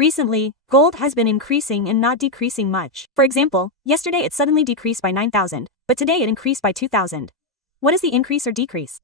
Recently, gold has been increasing and not decreasing much. For example, yesterday it suddenly decreased by 9,000, but today it increased by 2,000. What is the increase or decrease?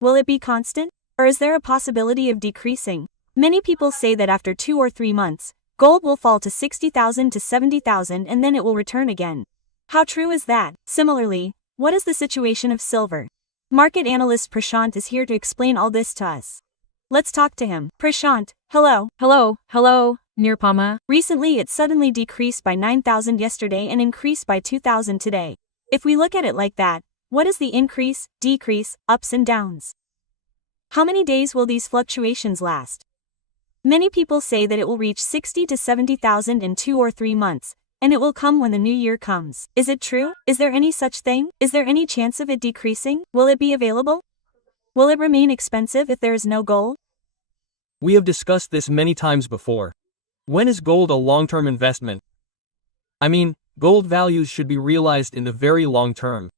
Will it be constant? Or is there a possibility of decreasing? Many people say that after 2 or 3 months, gold will fall to 60,000 to 70,000 and then it will return again. How true is that? Similarly, what is the situation of silver? Market analyst Prashant is here to explain all this to us. Let's talk to him. Prashant, hello. Hello, Nirupama. Recently it suddenly decreased by 9,000 yesterday and increased by 2,000 today. If we look at it like that, what is the increase, decrease, ups and downs? How many days will these fluctuations last? Many people say that it will reach 60 to 70,000 in 2 or 3 months, and it will come when the new year comes. Is it true? Is there any such thing? Is there any chance of it decreasing? Will it be available? Will it remain expensive if there is no gold? We have discussed this many times before. When is gold a long-term investment? I mean, gold values should be realized in the very long term.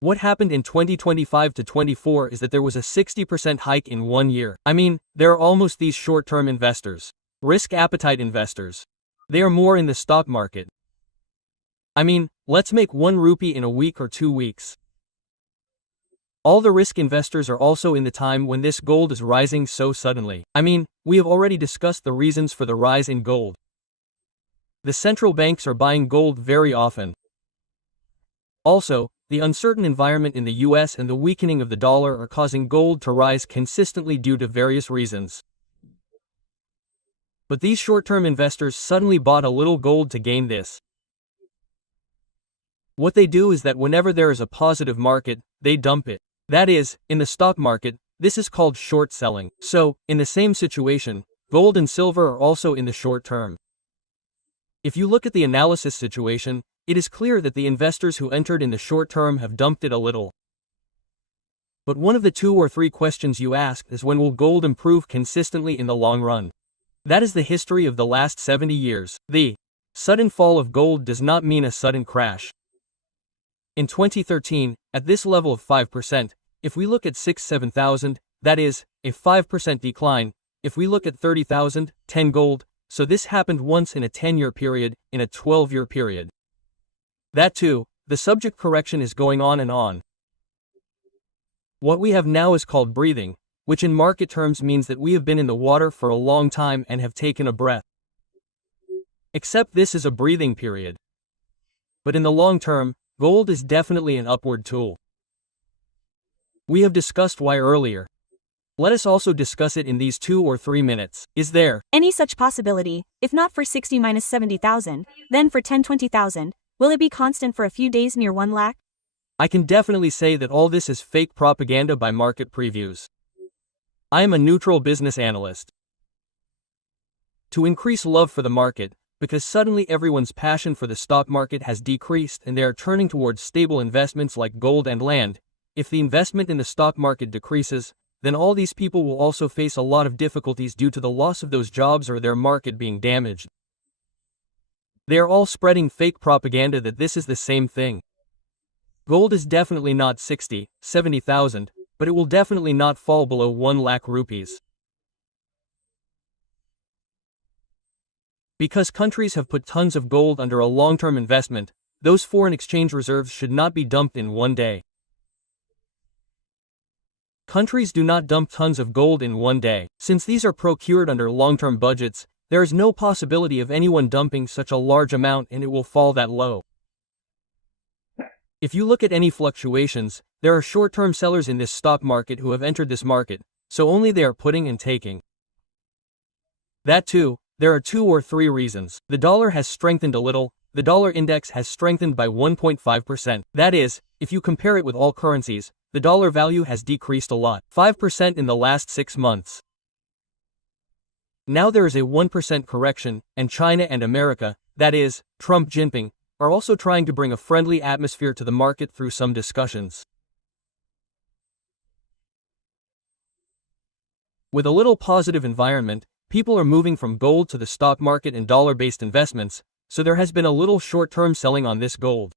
What happened in 2025 to 24 is that there was a 60% hike in 1 year. I mean, there are almost these short-term investors. Risk appetite investors. They are more in the stock market. I mean, let's make 1 rupee in a week or 2 weeks. All the risk investors are also in the time when this gold is rising so suddenly. I mean, we have already discussed the reasons for the rise in gold. The central banks are buying gold very often. Also, the uncertain environment in the US and the weakening of the dollar are causing gold to rise consistently due to various reasons. But these short-term investors suddenly bought a little gold to gain this. What they do is that whenever there is a positive market, they dump it. That is, in the stock market, this is called short selling. So, in the same situation, gold and silver are also in the short term. If you look at the analysis situation, it is clear that the investors who entered in the short term have dumped it a little. But one of the 2 or 3 questions you ask is when will gold improve consistently in the long run? That is the history of the last 70 years. The sudden fall of gold does not mean a sudden crash. In 2013, at this level of 5%, if we look at 6,000–7,000, that is, a 5% decline. If we look at 30,000, 10 gold, so this happened once in a 10-year period, in a 12-year period. That too, the subject correction is going on and on. What we have now is called breathing, which in market terms means that we have been in the water for a long time and have taken a breath. Except this is a breathing period. But in the long term, gold is definitely an upward tool. We have discussed why earlier. Let us also discuss it in these 2 or 3 minutes. Is there any such possibility? If not for 60–70,000, then for 10–20,000, will it be constant for a few days near 1 lakh? I can definitely say that all this is fake propaganda by market previews. I am a neutral business analyst. To increase love for the market, because suddenly everyone's passion for the stock market has decreased and they are turning towards stable investments like gold and land. If the investment in the stock market decreases, then all these people will also face a lot of difficulties due to the loss of those jobs or their market being damaged. They are all spreading fake propaganda that this is the same thing. Gold is definitely not 60–70,000, but it will definitely not fall below 1 lakh rupees. Because countries have put tons of gold under a long-term investment, those foreign exchange reserves should not be dumped in 1 day. Countries do not dump tons of gold in 1 day. Since these are procured under long-term budgets, there is no possibility of anyone dumping such a large amount and it will fall that low. If you look at any fluctuations, there are short-term sellers in this stock market who have entered this market, so only they are putting and taking. That too, there are 2 or 3 reasons. The dollar has strengthened a little. The dollar index has strengthened by 1.5%. That is, if you compare it with all currencies, the dollar value has decreased a lot, 5% in the last 6 months. Now there is a 1% correction, and China and America, that is, Trump Jinping, are also trying to bring a friendly atmosphere to the market through some discussions. With a little positive environment, people are moving from gold to the stock market and dollar-based investments, so there has been a little short-term selling on this gold.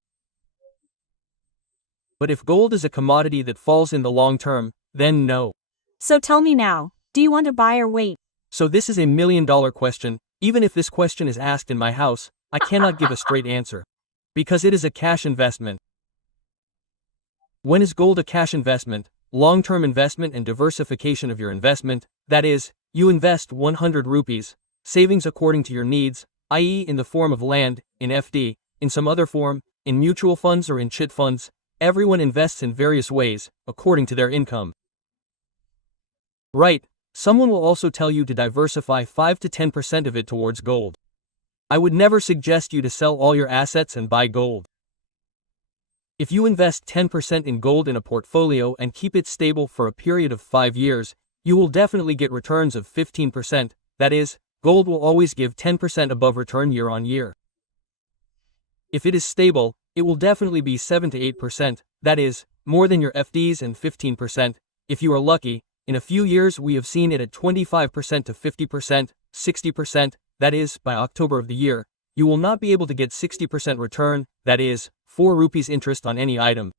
But if gold is a commodity that falls in the long term, then no. So tell me now, do you want to buy or wait? So this is $1 million question. Even if this question is asked in my house, I cannot give a straight answer. Because it is a cash investment. When is gold a cash investment? Long-term investment and diversification of your investment, that is, you invest 100 rupees, savings according to your needs, i.e. in the form of land, in FD, in some other form, in mutual funds or in chit funds. Everyone invests in various ways, according to their income. Right, someone will also tell you to diversify 5 to 10% of it towards gold. I would never suggest you to sell all your assets and buy gold. If you invest 10% in gold in a portfolio and keep it stable for a period of 5 years, you will definitely get returns of 15%, that is, gold will always give 10% above return year on year. If it is stable, it will definitely be 7 to 8%, that is, more than your FDs, and 15%, if you are lucky. In a few years we have seen it at 25% to 50%, 60%, that is, by October of the year, you will not be able to get 60% return, that is, 4 rupees interest on any item.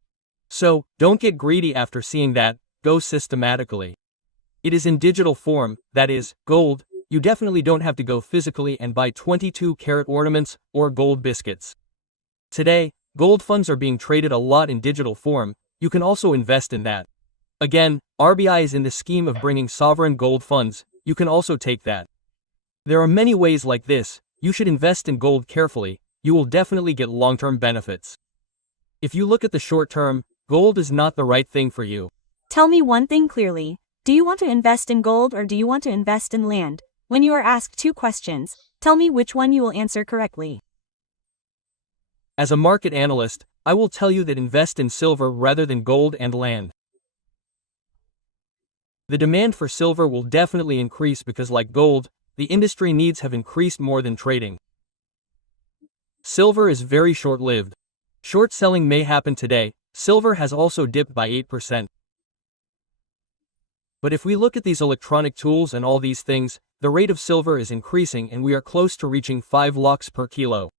So, don't get greedy after seeing that, go systematically. It is in digital form, that is, gold. You definitely don't have to go physically and buy 22-karat ornaments or gold biscuits. Today, gold funds are being traded a lot in digital form. You can also invest in that. Again, RBI is in the scheme of bringing sovereign gold funds. You can also take that. There are many ways like this. You should invest in gold carefully. You will definitely get long-term benefits. If you look at the short term, gold is not the right thing for you. Tell me one thing clearly. Do you want to invest in gold or do you want to invest in land? When you are asked 2 questions, tell me which one you will answer correctly. As a market analyst, I will tell you that invest in silver rather than gold and land. The demand for silver will definitely increase because, like gold, the industry needs have increased more than trading. Silver is very short-lived. Short selling may happen today. Silver has also dipped by 8%. But if we look at these electronic tools and all these things, the rate of silver is increasing and we are close to reaching 5 lakhs per kilo.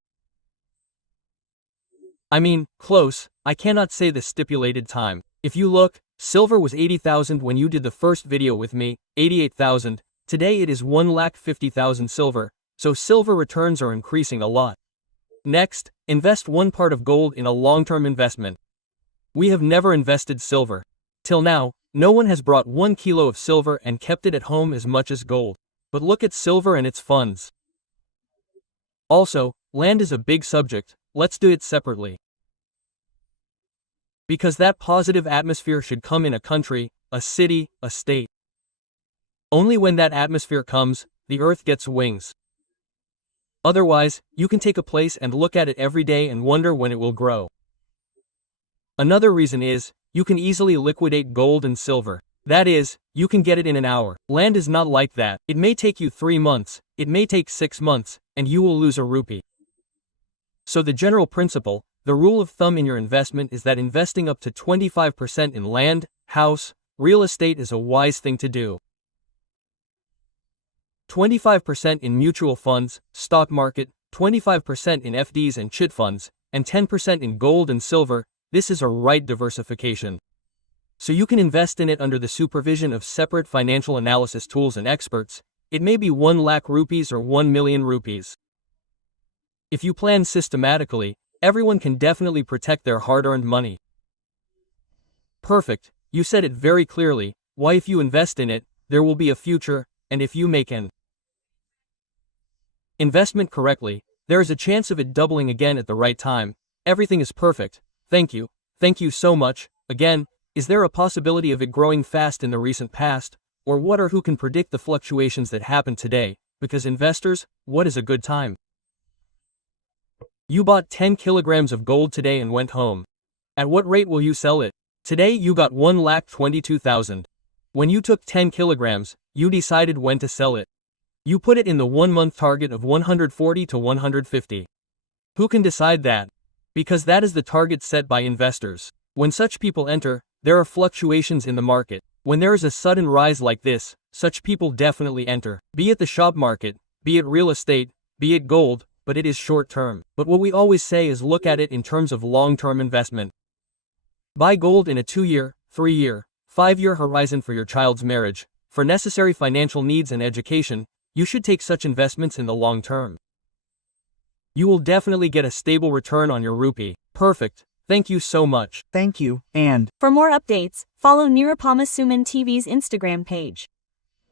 I mean, close. I cannot say the stipulated time. If you look, silver was 80,000 when you did the first video with me, 88,000. Today it is 1,50,000 silver, so silver returns are increasing a lot. Next, invest one part of gold in a long-term investment. We have never invested silver. Till now, no one has brought 1 kilo of silver and kept it at home as much as gold. But look at silver and its funds. Also, land is a big subject. Let's do it separately. Because that positive atmosphere should come in a country, a city, a state. Only when that atmosphere comes, the earth gets wings. Otherwise, you can take a place and look at it every day and wonder when it will grow. Another reason is, you can easily liquidate gold and silver. That is, you can get it in an hour. Land is not like that. It may take you 3 months, it may take 6 months, and you will lose a rupee. So the general principle, the rule of thumb in your investment is that investing up to 25% in land, house, real estate is a wise thing to do. 25% in mutual funds, stock market, 25% in FDs and chit funds, and 10% in gold and silver. This is a right diversification. So you can invest in it under the supervision of separate financial analysis tools and experts. It may be 1 lakh rupees or 1 million rupees. If you plan systematically, everyone can definitely protect their hard-earned money. Perfect, you said it very clearly. Why, if you invest in it, there will be a future, and if you make an investment correctly, there is a chance of it doubling again at the right time. Everything is perfect. Thank you so much. Again, is there a possibility of it growing fast in the recent past, or what, or who can predict the fluctuations that happen today? Because investors, what is a good time? You bought 10 kilograms of gold today and went home. At what rate will you sell it? Today you got 1,22,000. When you took 10 kilograms, you decided when to sell it. You put it in the 1-month target of 140 to 150. Who can decide that? Because that is the target set by investors. When such people enter, there are fluctuations in the market. When there is a sudden rise like this, such people definitely enter. Be it the shop market, be it real estate, be it gold, but it is short term. But what we always say is look at it in terms of long-term investment. Buy gold in a 2-year, 3-year, 5-year horizon for your child's marriage, for necessary financial needs and education, You should take such investments in the long term. You will definitely get a stable return on your rupee. Perfect. Thank you so much. Thank you, and For more updates, follow Nirupama Suman TV's Instagram page.